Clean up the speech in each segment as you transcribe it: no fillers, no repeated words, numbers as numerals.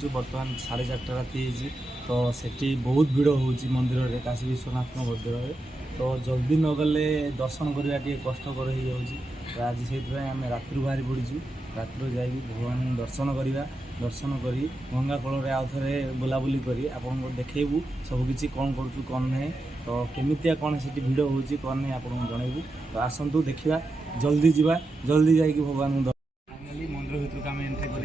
बुलूँ बर्तमान 4:30 राति तो सेठी बहुत भिड़ हो मंदिर में काशी विश्वनाथ मंदिर में तो जल्दी न गले दर्शन करवा कष्टकर हो जाऊँगी तो आज से आम रात्रु बाहरी पड़ू रात्र जा भगवान दर्शन करवा दर्शन कर गंगा कूल आउ थे बुलाबुली कर आपको देखू सबकि कौन करूँ कौन ना तो केमितिया कौन से भिड़ हो कौन नहीं आपको जनइबू तो आसतु देखा जल्दी जावा जल्दी जा भगवान फाइनाली मंदिर भर आम एंट्री कर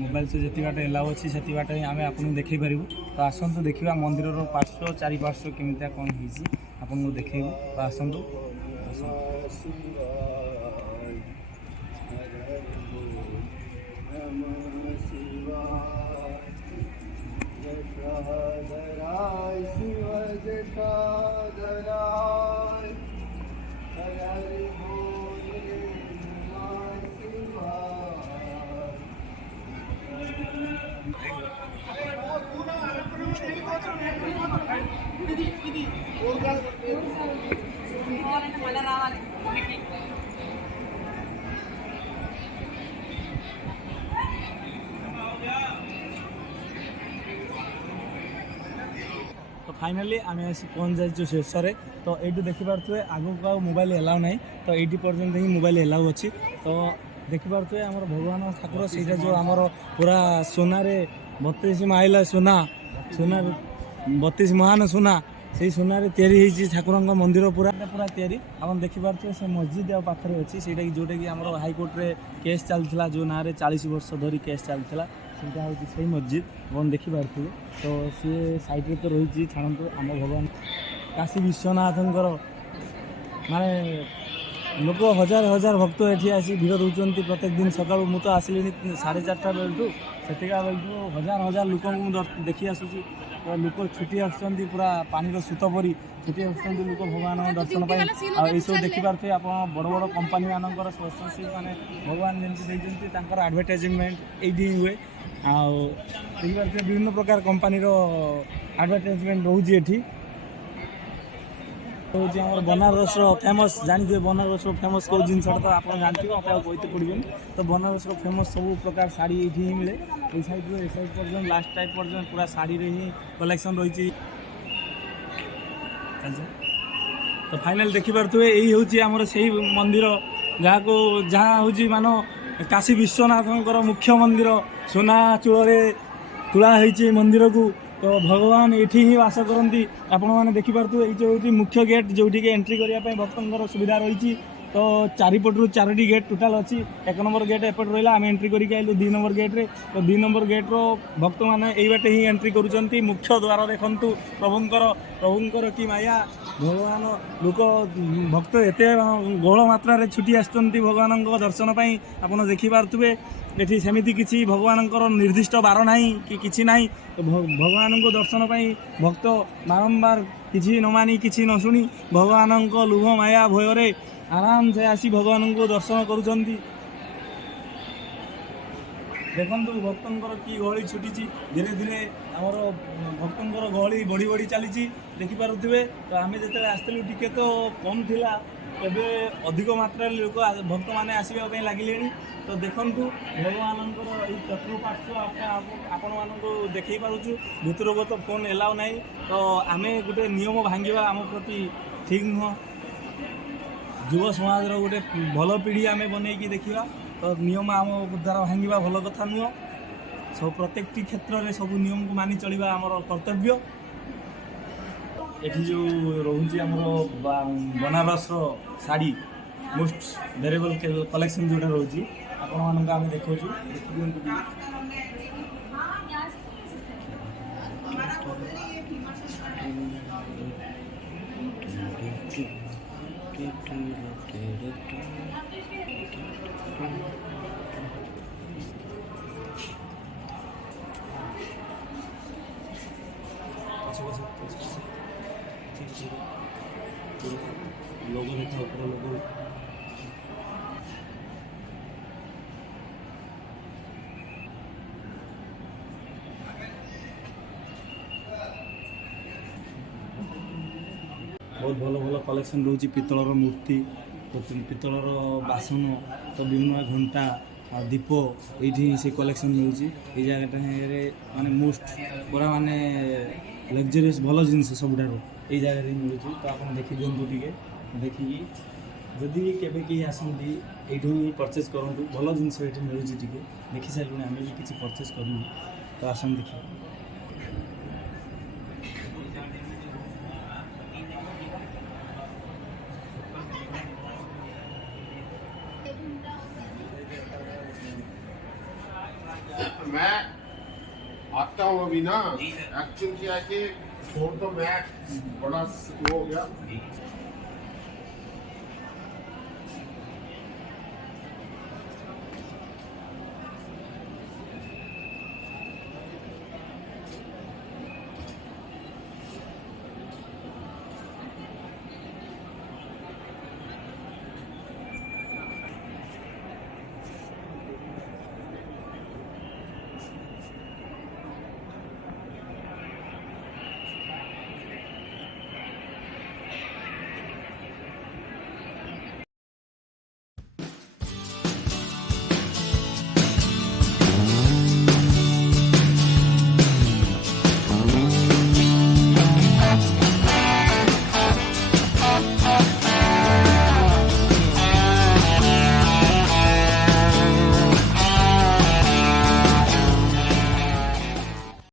मोबाइल से जी बाट एलाउ अच्छी से बाट आम आपको देखी पारू तो आसतु देखा मंदिर पार्श्व चारिपार्श्व केमितिया कौन आपको देखू तो आसतु तो फाइनाली आम आसी पहुँच जाइए शेष तो ये देखिपे आगक आ मोबाइल एलाउ ना तो ये पर्यटन ही मोबाइल एलाउ अच्छी तो देखिपे आम भगवान ठाकुर से जो आमर पूरा सोनारे 32 माइल सोना सोना 32 महान सोना से सोनारे या ठाकुर मंदिर पूरा पूरा या देखिपे से मस्जिद पाखे अच्छी से जोटा कि आम हाईकोर्ट रे केस चलता जो ना 40 वर्ष धरी केस चलता ସେଇଟା ହେଉଛି ସେଇ ମସଜିଦ୍ ଆପଣ ଦେଖିପାରୁଥିବେ ତ ସିଏ ସାଇଡ଼୍ରେ ତ ରହିଛି ଛାଡ଼ନ୍ତୁ ଆମ ଭଗବାନ କାଶୀ ବିଶ୍ୱନାଥଙ୍କର ମାନେ ଲୋକ ହଜାର ହଜାର ଭକ୍ତ ଏଠି ଆସି ଭିଡ଼ ଦେଉଛନ୍ତି ପ୍ରତ୍ୟେକ ଦିନ ସକାଳୁ ମୁଁ ତ ଆସିଲିଣି 4:30 ବେଳଠୁ ସେତିକା ବେଳଠୁ ହଜାର ହଜାର ଲୋକଙ୍କୁ ମୁଁ ଦେଖି ଆସୁଛି ଲୋକ ଛୁଟି ଆସୁଛନ୍ତି ପୁରା ପାଣିର ସୂତ ପରି ଛୁଟି ଆସୁଛନ୍ତି ଲୋକ ଭଗବାନଙ୍କ ଦର୍ଶନ ପାଇଁ ଆଉ ଏଇସବୁ ଦେଖିପାରୁଥିବେ ଆପଣ ବଡ଼ ବଡ଼ କମ୍ପାନୀ ମାନଙ୍କର ସ୍ପନ୍ସରସିପ୍ ମାନେ ଭଗବାନ ଯେମିତି ଦେଇଛନ୍ତି ତାଙ୍କର ଆଡ଼ଭର୍ଟାଇଜମେଣ୍ଟ ଏଇଠି ହିଁ ହୁଏ ଆଉ ଦେଖିପାରୁଥିବେ ବିଭିନ୍ନ ପ୍ରକାର କମ୍ପାନୀର ଆଡ଼ଭର୍ଟାଇଜମେଣ୍ଟ ରହୁଛି ଏଠି ହେଉଛି ଆମର ବନାରସର ଫେମସ୍ ଜାଣିଥିବେ ବନାରସର ଫେମସ୍ କେଉଁ ଜିନିଷଟା ତ ଆପଣ ଜାଣିଥିବେ ଆପଣ କହିତେ ପଡ଼ିବେନି ତ ବନାରସର ଫେମସ୍ ସବୁ ପ୍ରକାର ଶାଢ଼ୀ ଏଇଠି ହିଁ ମିଳେ ଏଇ ସାଇଡ଼୍ରୁ ଏ ସାଇଡ଼୍ ପର୍ଯ୍ୟନ୍ତ ଲାଷ୍ଟ ଟାଇପ୍ ପର୍ଯ୍ୟନ୍ତ ପୁରା ଶାଢ଼ୀରେ ହିଁ କଲେକ୍ସନ୍ ରହିଛି ତ ଫାଇନାଲ୍ ଦେଖିପାରୁଥିବେ ଏଇ ହେଉଛି ଆମର ସେଇ ମନ୍ଦିର ଯାହା ହେଉଛି ମାନ କାଶୀ ବିଶ୍ୱନାଥଙ୍କର ମୁଖ୍ୟ ମନ୍ଦିର ସୁନା ଚୂଳରେ ତୁଳା ହେଇଛି ମନ୍ଦିରକୁ तो भगवान ये ही वास करती आपण मैंने देखिपे ये मुख्य गेट जो एंट्री करने भक्तर सुविधा रही तो चारिपटू 4टी गेट टोटाल अच्छी 1 नंबर गेट एपट रहा आम एंट्री करके आइलु 2 नंबर गेट रे तो 2 नंबर गेट रो भक्त मैंने यही बाटे ही एंट्री करुँच मुख्य द्वार देखु प्रभुंकर कि माया भगवान लोक भक्त एत बहुल मात्रा छुटी आसुँच भगवान दर्शन पर आप देखिपे ये सेमती किसी भगवान निर्दिष्ट बार ना कि किसी ना तो भगवान को दर्शन पर भक्त बारंबार किसी न मानी किसी न शुणी भगवान लुभ माया भय आराम से आसी भगवान को दर्शन करुँच देखु भक्तर कि गहली छुटी धीरे धीरे आमर भक्तर गहली बढ़ी बढ़ी चली देखिपे तो आम जो आसलु टी तो कम थिला एबे अधिक मात्रा लोक भक्त मैंने आसवाई लगिले तो देखु भगवान चतुर्पार्श्व आपण मानक देखी पार्छु भितरगत फोन एलाउ ना तो आम गोटे नियम भांगा आम प्रति ठीक नुह युव समाज गोटे भल पीढ़ी आम बनईकी देखा तो नियम आम द्वारा भांगा भल कथा नुह सब प्रत्येक क्षेत्र में सब नियम को मानि चलवा आमर कर्तव्य एठी जो रोचे आमर Banaras sari most variable collection जोटा रोचे आपण मानक आम देखु लोगो देखा लोगो बहुत भल भल कलेक्शन रोचे पितलर मूर्ति पितलर बासन तो विभिन्न घंटा दीप ये से कलेक्शन मिलूँ ये जगह माने मोस्ट पूरा माने लग्जरीयस भल जिनस सबुठार ये जगह मिलूँ तो आप देखी दिखाँ टे देखिकी जदि केवे कहीं आसती ये परचेज करूँ भल जिनस ये मिलूँ टे देखी सारे आम भी किसी परचेज करूँ तो आसन देखिए मैं आता हूँ अभी ना एक्चुअल क्या है कि फोन तो मैं बड़ा वो हो गया